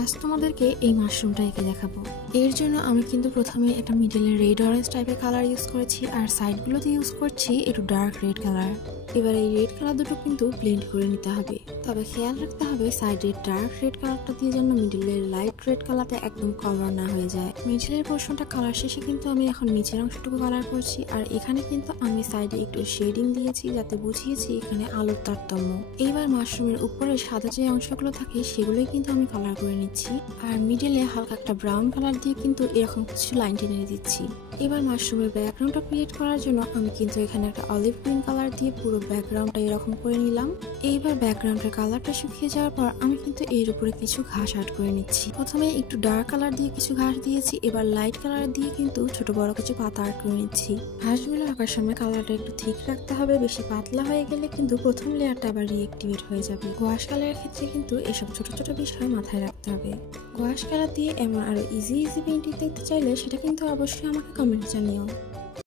আজ তোমাদেরকে এই মাশরুমটা এঁকে দেখাবো। এর জন্য আমি কিন্তু প্রথমে একটা মিডলে রেড অরেঞ্জ টাইপের কালার ইউজ করেছি আর সাইডগুলোতে ইউজ করছি একটু ডার্ক রেড কালার। এবার এই রেড কালার দুটো কিন্তু ব্লেন্ড করে নিতে হবে, তবে খেয়াল রাখতে হবে সাইডের ডার্ক রেড কালারটা দিয়ে যেন মিডলের লাইট রেড কালারটা একদম কালার না হয়ে যায়। মিডলের পোর্শনটা কালার শেষে কিন্তু আমি এখন নিচের অংশটুকু কালার করছি, আর এখানে কিন্তু আমি সাইডে একটু শেডিং দিয়েছি যাতে বুঝিয়েছি এখানে আলোর তারতম্য। এইবার মাশরুমের উপরে সাদা যে অংশগুলো থাকে সেগুলোই কিন্তু আমি কালার করে নিচ্ছি, আর মিডলে হালকা একটা ব্রাউন কালার দিয়ে কিন্তু এরকম কিছু লাইন টেনে দিচ্ছি। এবার মাশরুমের ব্যাকগ্রাউন্ডটা ক্রিয়েট করার জন্য আমি কিন্তু এখানে একটা অলিভ গ্রিন কালার দিয়ে পুরো ব্যাকগ্রাউন্ডটা এরকম করে নিলাম। এইবার ব্যাকগ্রাউন্ডের কালারটা শুকিয়ে যাওয়ার পর আমি কিন্তু এর উপরে কিছু ঘাস অ্যাড করে নিচ্ছি। প্রথমে একটু ডার্ক কালার দিয়ে কিছু ঘাস দিয়েছি, এবার লাইট কালার দিয়ে কিন্তু ছোট বড় কিছু পাতা অ্যাড করে নিচ্ছি। ঘাসগুলো আঁকার সময় কালারটা একটু ঠিক রাখতে হবে, বেশি পাতলা হয়ে গেলে কিন্তু প্রথম লেয়ারটা আবার রিঅ্যাক্টিভেট হয়ে যাবে। ওয়াশ কালারের ক্ষেত্রে কিন্তু এসব ছোট ছোট বিষয় মাথায় রাখতে হবে। ওয়াশ কালার দিয়ে এমন আরো ইজি পেইন্টিং দেখতে চাইলে সেটা কিন্তু অবশ্যই আমাকে কমেন্টে জানিও।